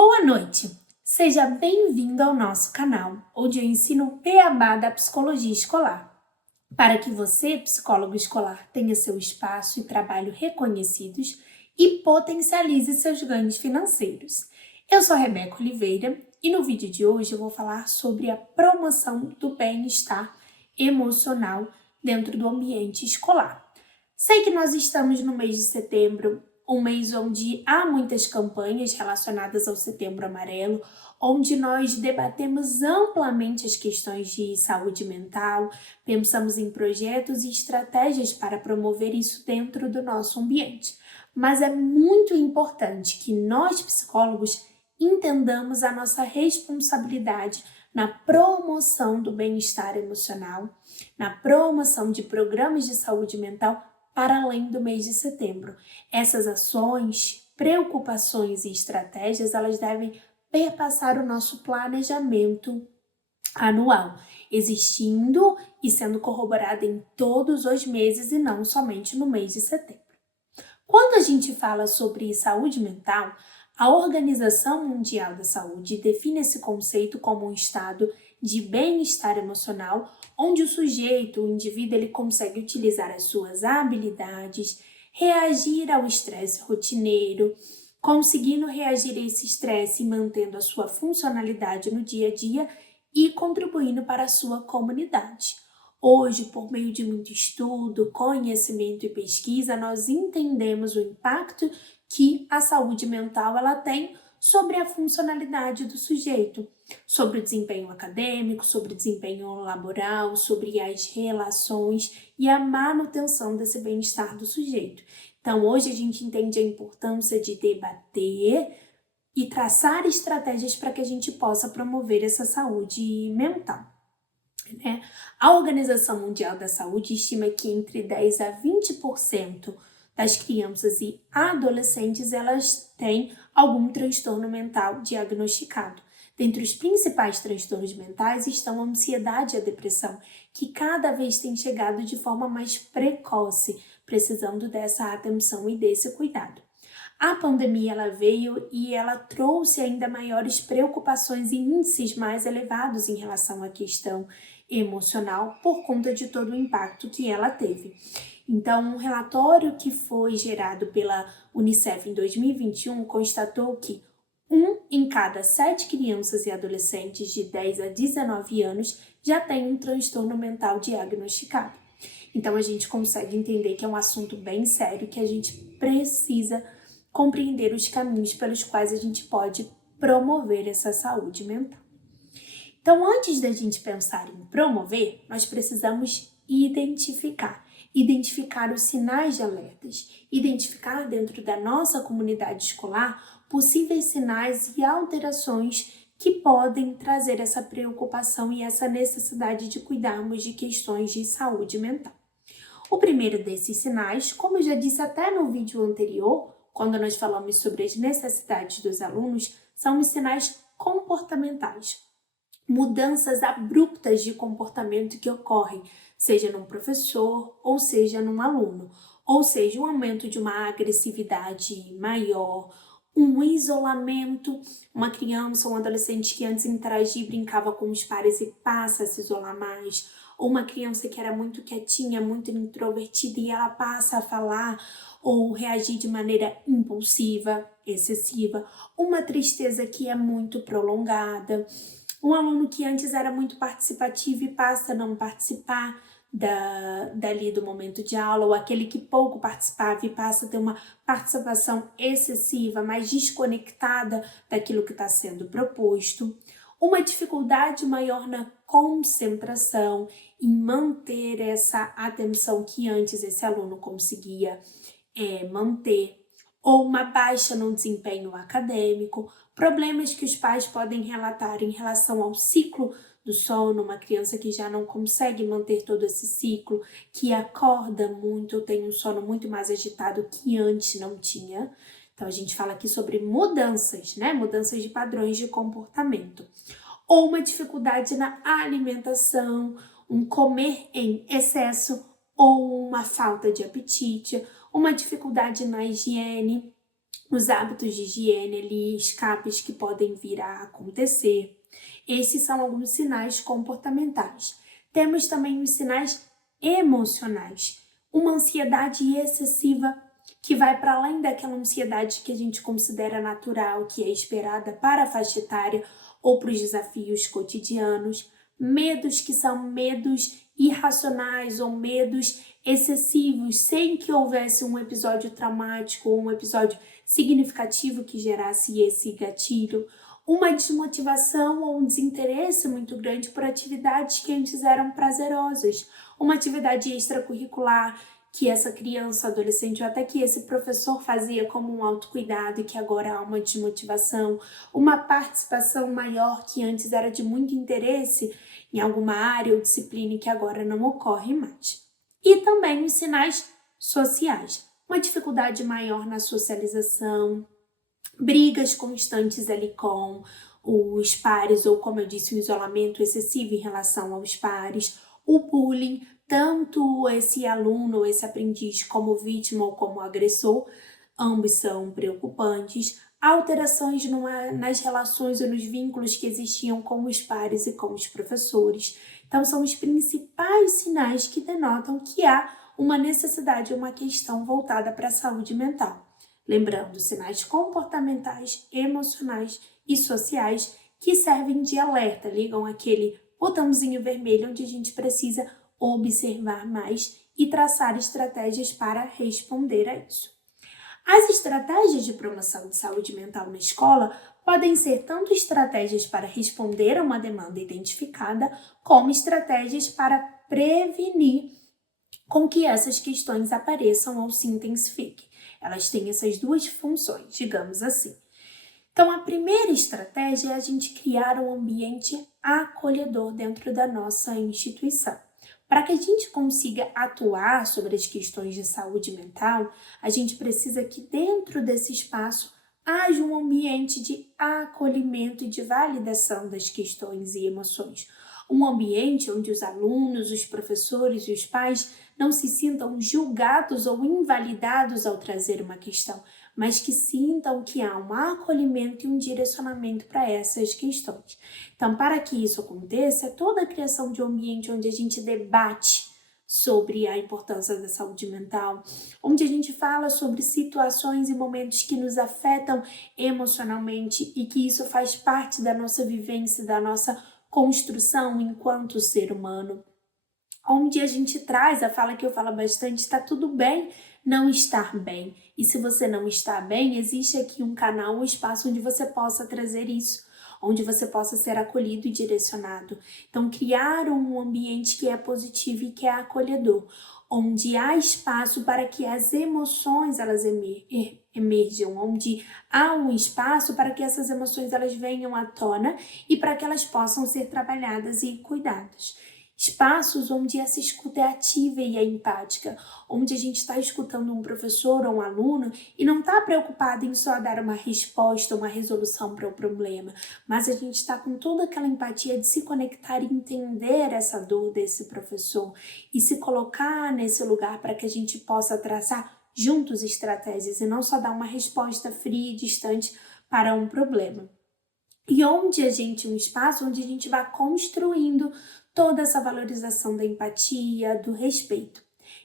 Boa noite! Seja bem-vindo ao nosso canal, onde eu ensino o beabá da psicologia escolar, para que você, psicólogo escolar, tenha seu espaço e trabalho reconhecidos e potencialize seus ganhos financeiros. Eu sou a Rebeca Oliveira e no vídeo de hoje eu vou falar sobre a promoção do bem-estar emocional dentro do ambiente escolar. Sei que nós estamos no mês de setembro, um mês onde há muitas campanhas relacionadas ao Setembro Amarelo, onde nós debatemos amplamente as questões de saúde mental, pensamos em projetos e estratégias para promover isso dentro do nosso ambiente. Mas é muito importante que nós, psicólogos, entendamos a nossa responsabilidade na promoção do bem-estar emocional, na promoção de programas de saúde mental para além do mês de setembro. Essas ações, preocupações e estratégias, elas devem perpassar o nosso planejamento anual, existindo e sendo corroborada em todos os meses e não somente no mês de setembro. Quando a gente fala sobre saúde mental, a Organização Mundial da Saúde define esse conceito como um estado de bem-estar emocional, onde o sujeito, o indivíduo, ele consegue utilizar as suas habilidades, reagir ao estresse rotineiro, conseguindo reagir a esse estresse e mantendo a sua funcionalidade no dia a dia e contribuindo para a sua comunidade. Hoje, por meio de muito estudo, conhecimento e pesquisa, nós entendemos o impacto que a saúde mental ela tem sobre a funcionalidade do sujeito, sobre o desempenho acadêmico, sobre o desempenho laboral, sobre as relações e a manutenção desse bem-estar do sujeito. Então, hoje a gente entende a importância de debater e traçar estratégias para que a gente possa promover essa saúde mental. A Organização Mundial da Saúde estima que entre 10 a 20% das crianças e adolescentes elas têm algum transtorno mental diagnosticado. Dentre os principais transtornos mentais estão a ansiedade e a depressão, que cada vez têm chegado de forma mais precoce, precisando dessa atenção e desse cuidado. A pandemia ela veio e ela trouxe ainda maiores preocupações e índices mais elevados em relação à questão emocional por conta de todo o impacto que ela teve. Então, um relatório que foi gerado pela Unicef em 2021 constatou que 1 em cada 7 crianças e adolescentes de 10 a 19 anos já tem um transtorno mental diagnosticado. Então, a gente consegue entender que é um assunto bem sério, que a gente precisa compreender os caminhos pelos quais a gente pode promover essa saúde mental. Então, antes da gente pensar em promover, nós precisamos identificar os sinais de alertas, identificar dentro da nossa comunidade escolar possíveis sinais e alterações que podem trazer essa preocupação e essa necessidade de cuidarmos de questões de saúde mental. O primeiro desses sinais, como eu já disse até no vídeo anterior, quando nós falamos sobre as necessidades dos alunos, são os sinais comportamentais. Mudanças abruptas de comportamento que ocorrem, seja num professor ou seja num aluno, ou seja, um aumento de uma agressividade maior, um isolamento, uma criança ou um adolescente que antes interagia e brincava com os pares e passa a se isolar mais, ou uma criança que era muito quietinha, muito introvertida e ela passa a falar ou reagir de maneira impulsiva, excessiva, uma tristeza que é muito prolongada, um aluno que antes era muito participativo e passa a não participar dali do momento de aula, ou aquele que pouco participava e passa a ter uma participação excessiva, mais desconectada daquilo que está sendo proposto, uma dificuldade maior na concentração, em manter essa atenção que antes esse aluno conseguia manter, ou uma baixa no desempenho acadêmico, problemas que os pais podem relatar em relação ao ciclo do sono, uma criança que já não consegue manter todo esse ciclo, que acorda muito ou tem um sono muito mais agitado que antes não tinha. Então, a gente fala aqui sobre mudanças, Mudanças de padrões de comportamento. Ou uma dificuldade na alimentação, um comer em excesso ou uma falta de apetite, uma dificuldade na higiene, os hábitos de higiene ali, escapes que podem vir a acontecer. Esses são alguns sinais comportamentais. Temos também os sinais emocionais. Uma ansiedade excessiva que vai para além daquela ansiedade que a gente considera natural, que é esperada para a faixa etária ou para os desafios cotidianos. Medos que são medos irracionais ou medos excessivos, sem que houvesse um episódio traumático ou um episódio significativo que gerasse esse gatilho. Uma desmotivação ou um desinteresse muito grande por atividades que antes eram prazerosas. Uma atividade extracurricular que essa criança, adolescente ou até que esse professor fazia como um autocuidado e que agora há uma desmotivação. Uma participação maior que antes era de muito interesse em alguma área ou disciplina e que agora não ocorre mais. E também os sinais sociais. Uma dificuldade maior na socialização, brigas constantes ali com os pares, ou como eu disse, um isolamento excessivo em relação aos pares, o bullying, tanto esse aluno, esse aprendiz como vítima ou como agressor, ambos são preocupantes, alterações nas relações ou nos vínculos que existiam com os pares e com os professores. Então, são os principais sinais que denotam que há uma necessidade, uma questão voltada para a saúde mental. Lembrando, sinais comportamentais, emocionais e sociais que servem de alerta, ligam aquele botãozinho vermelho onde a gente precisa observar mais e traçar estratégias para responder a isso. As estratégias de promoção de saúde mental na escola podem ser tanto estratégias para responder a uma demanda identificada, como estratégias para prevenir com que essas questões apareçam ou se intensifiquem. Elas têm essas duas funções, digamos assim. Então, a primeira estratégia é a gente criar um ambiente acolhedor dentro da nossa instituição. Para que a gente consiga atuar sobre as questões de saúde mental, a gente precisa que dentro desse espaço haja um ambiente de acolhimento e de validação das questões e emoções. Um ambiente onde os alunos, os professores e os pais não se sintam julgados ou invalidados ao trazer uma questão, mas que sintam que há um acolhimento e um direcionamento para essas questões. Então, para que isso aconteça, toda a criação de um ambiente onde a gente debate sobre a importância da saúde mental, onde a gente fala sobre situações e momentos que nos afetam emocionalmente e que isso faz parte da nossa vivência, da nossa construção enquanto ser humano, onde a gente traz a fala que eu falo bastante, está tudo bem não estar bem. E se você não está bem, existe aqui um canal, um espaço onde você possa trazer isso, onde você possa ser acolhido e direcionado. Então, criar um ambiente que é positivo e que é acolhedor, onde há espaço para que as emoções elas emerjam, onde há um espaço para que essas emoções elas venham à tona e para que elas possam ser trabalhadas e cuidadas. Espaços onde essa escuta é ativa e é empática, onde a gente está escutando um professor ou um aluno e não está preocupado em só dar uma resposta, uma resolução para o problema, mas a gente está com toda aquela empatia de se conectar e entender essa dor desse professor e se colocar nesse lugar para que a gente possa traçar juntos estratégias e não só dar uma resposta fria e distante para um problema. E onde um espaço onde a gente vai construindo toda essa valorização da empatia, do respeito.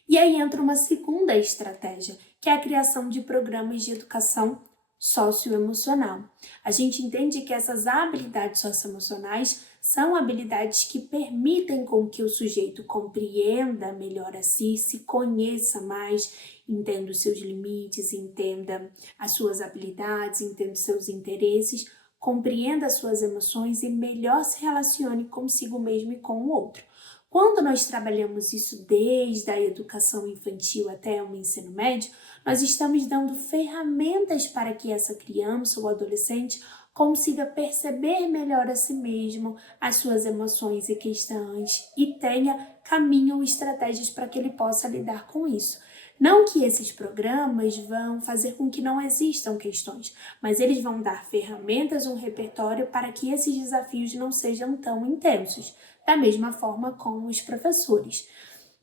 E aí entra uma segunda estratégia, que é a criação de programas de educação socioemocional. A gente entende que essas habilidades socioemocionais são habilidades que permitem com que o sujeito compreenda melhor a si, se conheça mais, entenda os seus limites, entenda as suas habilidades, entenda os seus interesses, compreenda as suas emoções e melhor se relacione consigo mesmo e com o outro. Quando nós trabalhamos isso desde a educação infantil até o ensino médio, nós estamos dando ferramentas para que essa criança ou adolescente consiga perceber melhor a si mesmo, as suas emoções e questões e tenha caminho ou estratégias para que ele possa lidar com isso. Não que esses programas vão fazer com que não existam questões, mas eles vão dar ferramentas, um repertório para que esses desafios não sejam tão intensos, da mesma forma com os professores.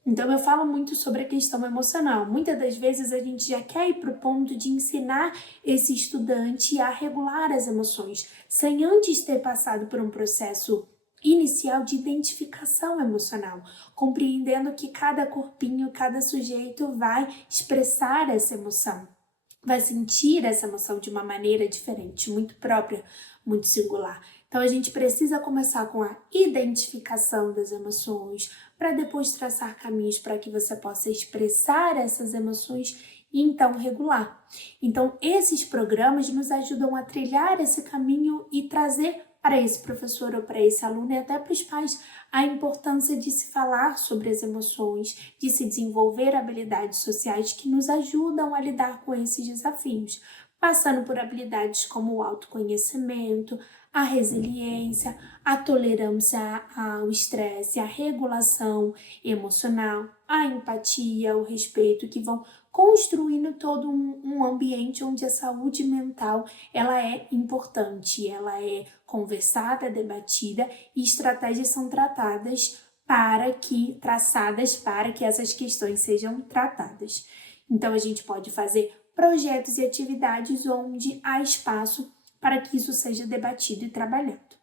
Então, eu falo muito sobre a questão emocional. Muitas das vezes a gente já quer ir para o ponto de ensinar esse estudante a regular as emoções, sem antes ter passado por um processo inicial de identificação emocional, compreendendo que cada corpinho, cada sujeito vai expressar essa emoção, vai sentir essa emoção de uma maneira diferente, muito própria, muito singular. Então a gente precisa começar com a identificação das emoções, para depois traçar caminhos para que você possa expressar essas emoções e então regular. Então esses programas nos ajudam a trilhar esse caminho e trazer para esse professor ou para esse aluno e até para os pais a importância de se falar sobre as emoções, de se desenvolver habilidades sociais que nos ajudam a lidar com esses desafios, passando por habilidades como o autoconhecimento, a resiliência, a tolerância ao estresse, a regulação emocional, a empatia, o respeito, que vão construindo todo um ambiente onde a saúde mental ela é importante, ela é conversada, debatida e estratégias são traçadas para que essas questões sejam tratadas. Então a gente pode fazer projetos e atividades onde há espaço para que isso seja debatido e trabalhado.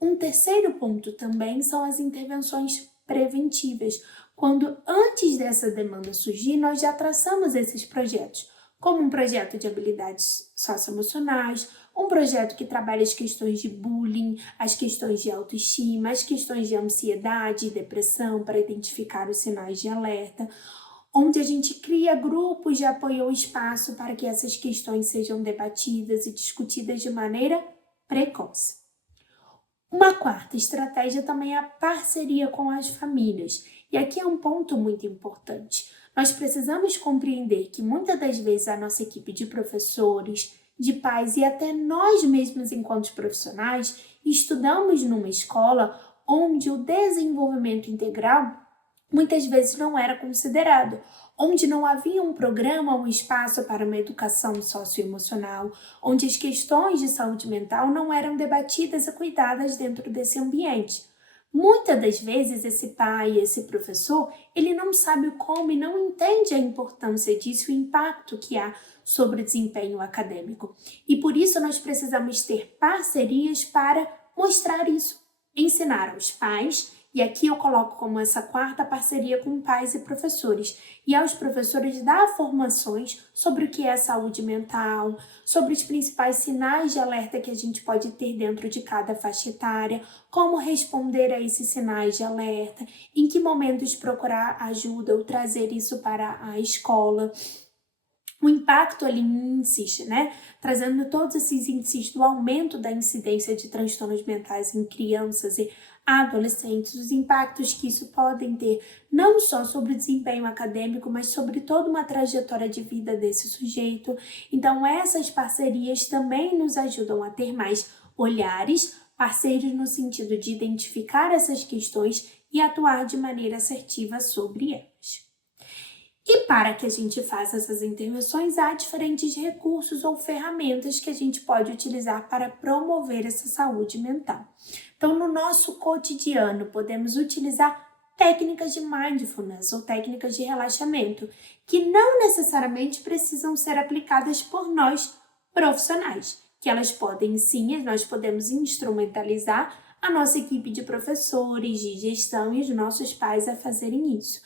Um terceiro ponto também são as intervenções preventivas, quando antes dessa demanda surgir, nós já traçamos esses projetos, como um projeto de habilidades socioemocionais, um projeto que trabalha as questões de bullying, as questões de autoestima, as questões de ansiedade e depressão para identificar os sinais de alerta, onde a gente cria grupos de apoio ou espaço para que essas questões sejam debatidas e discutidas de maneira precoce. Uma quarta estratégia também é a parceria com as famílias. E aqui é um ponto muito importante. Nós precisamos compreender que muitas das vezes a nossa equipe de professores, de pais e até nós mesmos enquanto profissionais estudamos numa escola onde o desenvolvimento integral muitas vezes não era considerado, onde não havia um programa, um espaço para uma educação socioemocional, onde as questões de saúde mental não eram debatidas e cuidadas dentro desse ambiente. Muitas das vezes esse pai, esse professor, ele não sabe como e não entende a importância disso, o impacto que há sobre o desempenho acadêmico. E por isso nós precisamos ter parcerias para mostrar isso, ensinar aos pais. E aqui eu coloco como essa quarta parceria com pais e professores. E aos professores dar formações sobre o que é saúde mental, sobre os principais sinais de alerta que a gente pode ter dentro de cada faixa etária, como responder a esses sinais de alerta, em que momentos procurar ajuda ou trazer isso para a escola. O impacto ali em índices, trazendo todos esses índices do aumento da incidência de transtornos mentais em crianças e adolescentes, os impactos que isso podem ter não só sobre o desempenho acadêmico, mas sobre toda uma trajetória de vida desse sujeito. Então essas parcerias também nos ajudam a ter mais olhares, parceiros no sentido de identificar essas questões e atuar de maneira assertiva sobre elas. E para que a gente faça essas intervenções, há diferentes recursos ou ferramentas que a gente pode utilizar para promover essa saúde mental. Então, no nosso cotidiano, podemos utilizar técnicas de mindfulness ou técnicas de relaxamento, que não necessariamente precisam ser aplicadas por nós profissionais, que elas podem sim, nós podemos instrumentalizar a nossa equipe de professores, de gestão e os nossos pais a fazerem isso.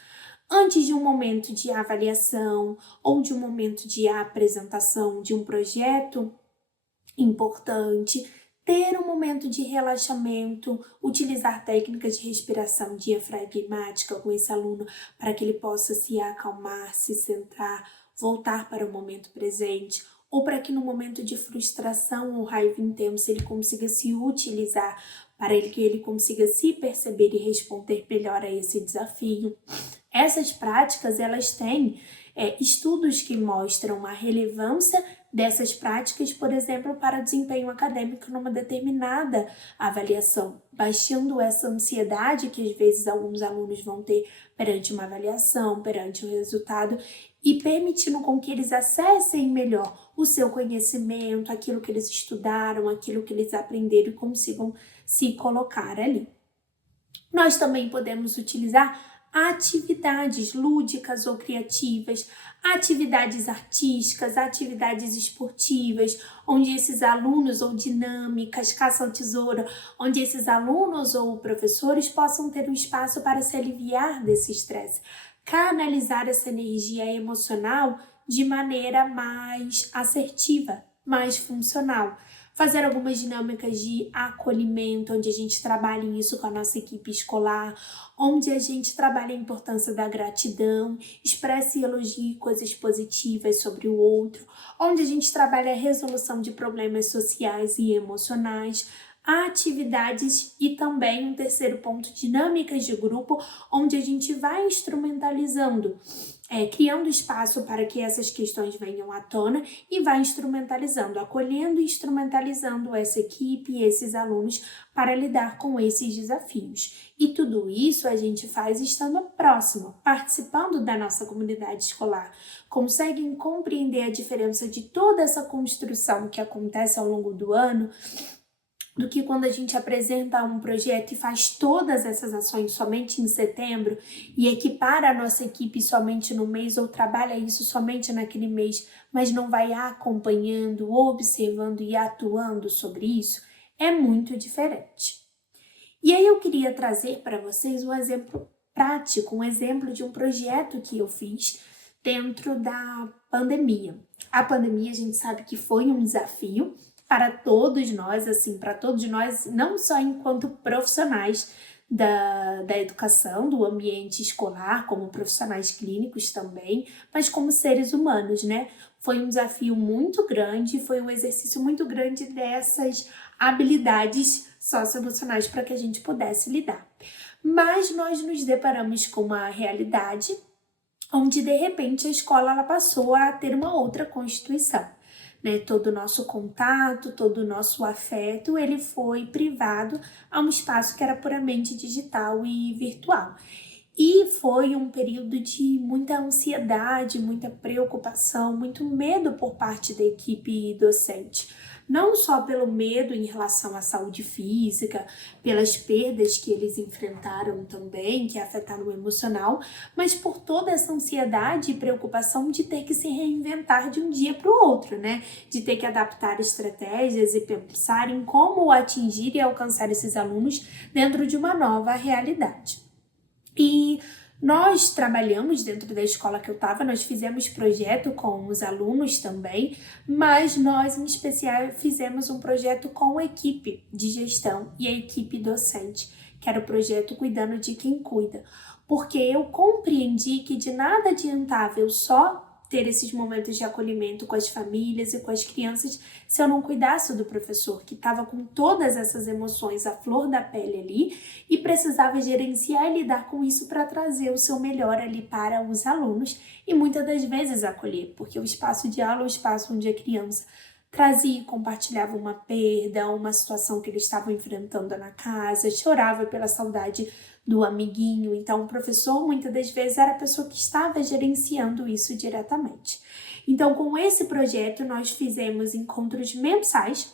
Antes de um momento de avaliação ou de um momento de apresentação de um projeto importante, ter um momento de relaxamento, utilizar técnicas de respiração diafragmática com esse aluno para que ele possa se acalmar, se centrar, voltar para o momento presente, ou para que no momento de frustração ou raiva intensa ele consiga se utilizar para que ele consiga se perceber e responder melhor a esse desafio. Essas práticas, elas têm estudos que mostram a relevância dessas práticas, por exemplo, para desempenho acadêmico numa determinada avaliação, baixando essa ansiedade que às vezes alguns alunos vão ter perante uma avaliação, perante o resultado, e permitindo com que eles acessem melhor o seu conhecimento, aquilo que eles estudaram, aquilo que eles aprenderam e consigam se colocar ali. Nós também podemos utilizar atividades lúdicas ou criativas, atividades artísticas, atividades esportivas, onde esses alunos ou dinâmicas, caça ao tesouro, onde esses alunos ou professores possam ter um espaço para se aliviar desse estresse, canalizar essa energia emocional de maneira mais assertiva, mais funcional. Fazer algumas dinâmicas de acolhimento, onde a gente trabalha isso com a nossa equipe escolar, onde a gente trabalha a importância da gratidão, expresse e elogie coisas positivas sobre o outro, onde a gente trabalha a resolução de problemas sociais e emocionais, atividades e também um terceiro ponto, dinâmicas de grupo, onde a gente vai instrumentalizando, criando espaço para que essas questões venham à tona e vai instrumentalizando, acolhendo e instrumentalizando essa equipe e esses alunos para lidar com esses desafios. E tudo isso a gente faz estando próximo, participando da nossa comunidade escolar. Conseguem compreender a diferença de toda essa construção que acontece ao longo do ano, do que quando a gente apresenta um projeto e faz todas essas ações somente em setembro e equipara a nossa equipe somente no mês ou trabalha isso somente naquele mês, mas não vai acompanhando, observando e atuando sobre isso, é muito diferente. E aí eu queria trazer para vocês um exemplo prático, um exemplo de um projeto que eu fiz dentro da pandemia. A pandemia a gente sabe que foi um desafio para todos nós, não só enquanto profissionais da educação, do ambiente escolar, como profissionais clínicos também, mas como seres humanos, né? Foi um desafio muito grande, foi um exercício muito grande dessas habilidades socioemocionais para que a gente pudesse lidar. Mas nós nos deparamos com uma realidade onde, de repente, a escola ela passou a ter uma outra constituição. Né, todo o nosso contato, todo o nosso afeto, ele foi privado a um espaço que era puramente digital e virtual. E foi um período de muita ansiedade, muita preocupação, muito medo por parte da equipe docente. Não só pelo medo em relação à saúde física, pelas perdas que eles enfrentaram também, que afetaram o emocional, mas por toda essa ansiedade e preocupação de ter que se reinventar de um dia para o outro, né? De ter que adaptar estratégias e pensar em como atingir e alcançar esses alunos dentro de uma nova realidade. E nós trabalhamos dentro da escola que eu estava, nós fizemos projeto com os alunos também, mas nós em especial fizemos um projeto com a equipe de gestão e a equipe docente, que era o projeto Cuidando de Quem Cuida, porque eu compreendi que de nada adiantava eu só ter esses momentos de acolhimento com as famílias e com as crianças se eu não cuidasse do professor, que estava com todas essas emoções à flor da pele ali e precisava gerenciar e lidar com isso para trazer o seu melhor ali para os alunos e muitas das vezes acolher, porque o espaço de aula é o espaço onde a criança trazia e compartilhava uma perda, uma situação que eles estavam enfrentando na casa, chorava pela saudade do amiguinho. Então, o professor, muitas das vezes, era a pessoa que estava gerenciando isso diretamente. Então, com esse projeto, nós fizemos encontros mensais.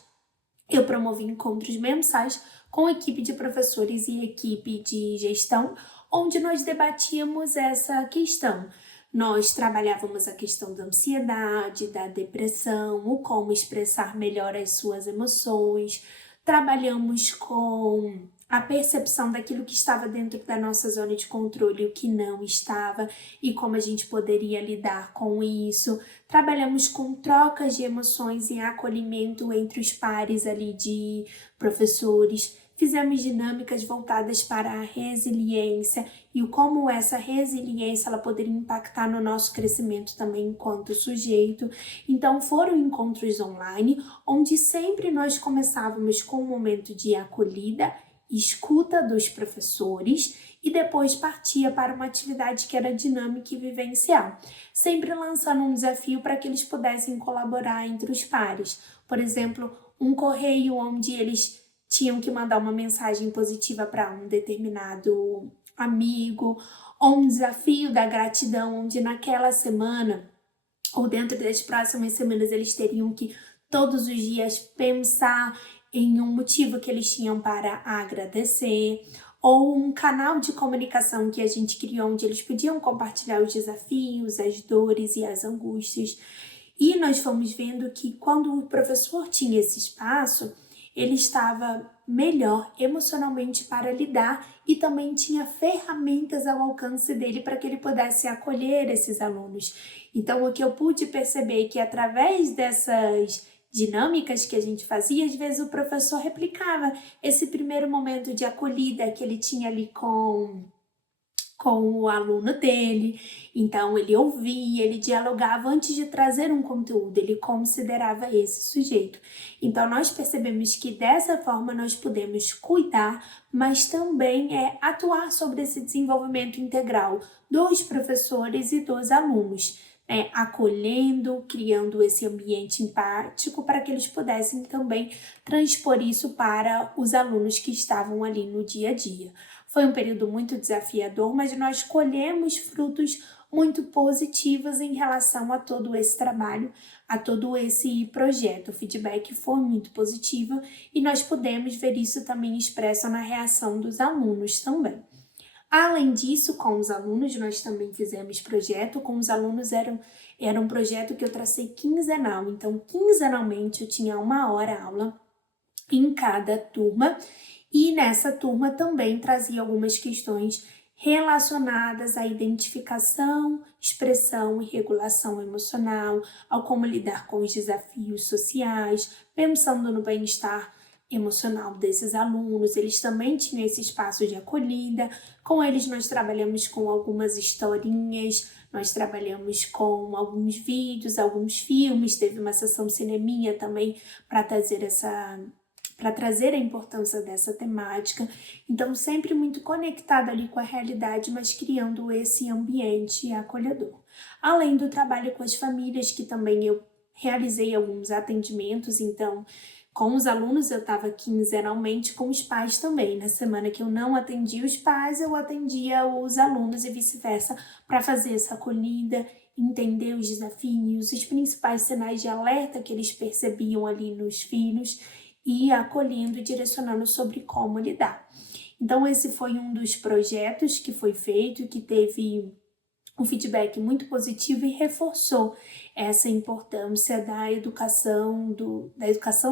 Eu promovi encontros mensais com equipe de professores e equipe de gestão, onde nós debatíamos essa questão. Nós trabalhávamos a questão da ansiedade, da depressão, o como expressar melhor as suas emoções. Trabalhamos com a percepção daquilo que estava dentro da nossa zona de controle e o que não estava e como a gente poderia lidar com isso. Trabalhamos com trocas de emoções e acolhimento entre os pares ali de professores. Fizemos dinâmicas voltadas para a resiliência e o como essa resiliência ela poderia impactar no nosso crescimento também enquanto sujeito. Então foram encontros online, onde sempre nós começávamos com um momento de acolhida, escuta dos professores e depois partia para uma atividade que era dinâmica e vivencial, sempre lançando um desafio para que eles pudessem colaborar entre os pares. Por exemplo, um correio onde eles tinham que mandar uma mensagem positiva para um determinado amigo, ou um desafio da gratidão, onde naquela semana ou dentro das próximas semanas eles teriam que todos os dias pensar em um motivo que eles tinham para agradecer, ou um canal de comunicação que a gente criou onde eles podiam compartilhar os desafios, as dores e as angústias. E nós fomos vendo que quando o professor tinha esse espaço, ele estava melhor emocionalmente para lidar e também tinha ferramentas ao alcance dele para que ele pudesse acolher esses alunos. Então, o que eu pude perceber é que através dessas dinâmicas que a gente fazia, às vezes o professor replicava esse primeiro momento de acolhida que ele tinha ali com o aluno dele, então ele ouvia, ele dialogava antes de trazer um conteúdo, ele considerava esse sujeito. Então nós percebemos que dessa forma nós podemos cuidar, mas também atuar sobre esse desenvolvimento integral dos professores e dos alunos, acolhendo, criando esse ambiente empático para que eles pudessem também transpor isso para os alunos que estavam ali no dia a dia. Foi um período muito desafiador, mas nós colhemos frutos muito positivos em relação a todo esse trabalho, a todo esse projeto. O feedback foi muito positivo e nós podemos ver isso também expresso na reação dos alunos também. Além disso, com os alunos, nós também fizemos projeto. Com os alunos era um projeto que eu tracei quinzenal. Então, quinzenalmente eu tinha 1 hora aula em cada turma. E nessa turma também trazia algumas questões relacionadas à identificação, expressão e regulação emocional, ao como lidar com os desafios sociais, pensando no bem-estar emocional desses alunos. Eles também tinham esse espaço de acolhida. Com eles nós trabalhamos com algumas historinhas, nós trabalhamos com alguns vídeos, alguns filmes, teve uma sessão cineminha também para trazer a importância dessa temática. Então, sempre muito conectado ali com a realidade, mas criando esse ambiente acolhedor. Além do trabalho com as famílias, que também eu realizei alguns atendimentos, então, com os alunos eu estava quinzenalmente, com os pais também. Na semana que eu não atendia os pais, eu atendia os alunos e vice-versa, para fazer essa acolhida, entender os desafios, os principais sinais de alerta que eles percebiam ali nos filhos, e acolhendo e direcionando sobre como lidar. Então, esse foi um dos projetos que foi feito e que teve um feedback muito positivo e reforçou essa importância da educação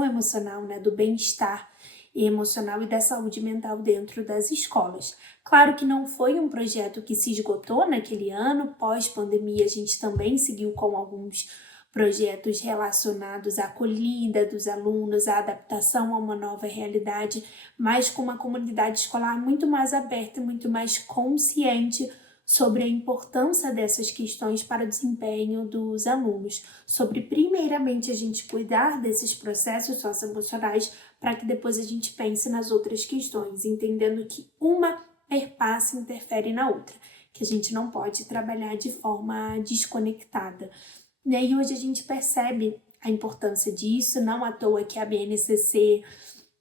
emocional, do bem-estar emocional e da saúde mental dentro das escolas. Claro que não foi um projeto que se esgotou naquele ano, pós-pandemia a gente também seguiu com alguns projetos relacionados à acolhida dos alunos, à adaptação a uma nova realidade, mas com uma comunidade escolar muito mais aberta e muito mais consciente sobre a importância dessas questões para o desempenho dos alunos, sobre primeiramente a gente cuidar desses processos socioemocionais para que depois a gente pense nas outras questões, entendendo que uma perpassa e interfere na outra, que a gente não pode trabalhar de forma desconectada. E hoje a gente percebe a importância disso, não à toa que a BNCC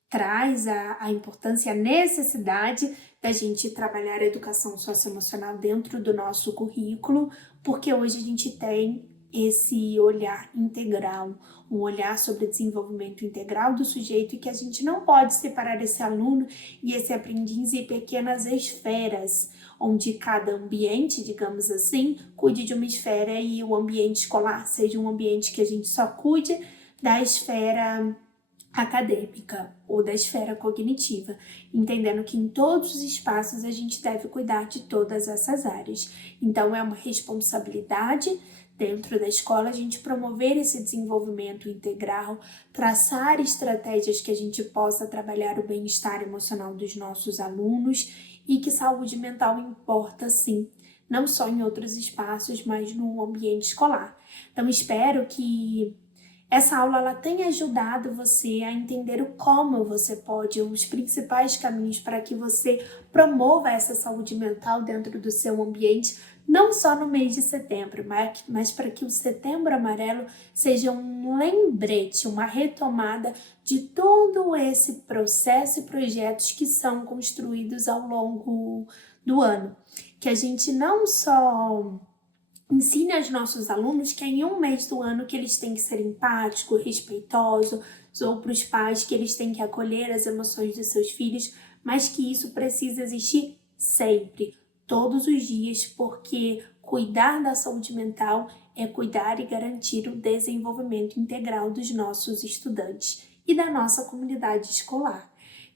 traz a importância e a necessidade da gente trabalhar a educação socioemocional dentro do nosso currículo, porque hoje a gente tem esse olhar integral, um olhar sobre o desenvolvimento integral do sujeito e que a gente não pode separar esse aluno e esse aprendiz em pequenas esferas, onde cada ambiente, digamos assim, cuide de uma esfera e o ambiente escolar seja um ambiente que a gente só cuide da esfera acadêmica ou da esfera cognitiva, entendendo que em todos os espaços a gente deve cuidar de todas essas áreas. Então, é uma responsabilidade dentro da escola a gente promover esse desenvolvimento integral, traçar estratégias que a gente possa trabalhar o bem-estar emocional dos nossos alunos e que saúde mental importa sim, não só em outros espaços, mas no ambiente escolar. Então, espero que essa aula ela tenha ajudado você a entender o como você pode, os principais caminhos para que você promova essa saúde mental dentro do seu ambiente, não só no mês de setembro, mas para que o Setembro Amarelo seja um lembrete, uma retomada de todo esse processo e projetos que são construídos ao longo do ano. Que a gente não só ensine aos nossos alunos que é em um mês do ano que eles têm que ser empáticos, respeitosos, ou para os pais que eles têm que acolher as emoções dos seus filhos, mas que isso precisa existir sempre, todos os dias, porque cuidar da saúde mental é cuidar e garantir o desenvolvimento integral dos nossos estudantes e da nossa comunidade escolar.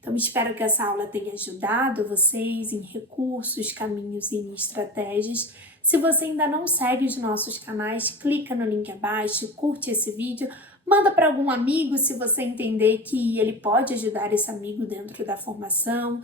Então, espero que essa aula tenha ajudado vocês em recursos, caminhos e em estratégias. Se você ainda não segue os nossos canais, clica no link abaixo, curte esse vídeo, manda para algum amigo se você entender que ele pode ajudar esse amigo dentro da formação.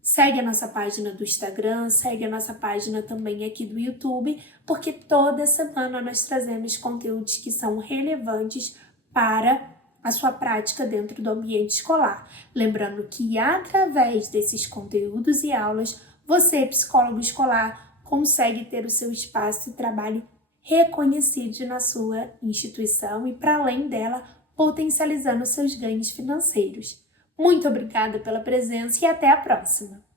Segue a nossa página do Instagram, segue a nossa página também aqui do YouTube, porque toda semana nós trazemos conteúdos que são relevantes para a sua prática dentro do ambiente escolar. Lembrando que através desses conteúdos e aulas, você, psicólogo escolar, consegue ter o seu espaço e trabalho reconhecido na sua instituição e, para além dela, potencializando seus ganhos financeiros. Muito obrigada pela presença e até a próxima!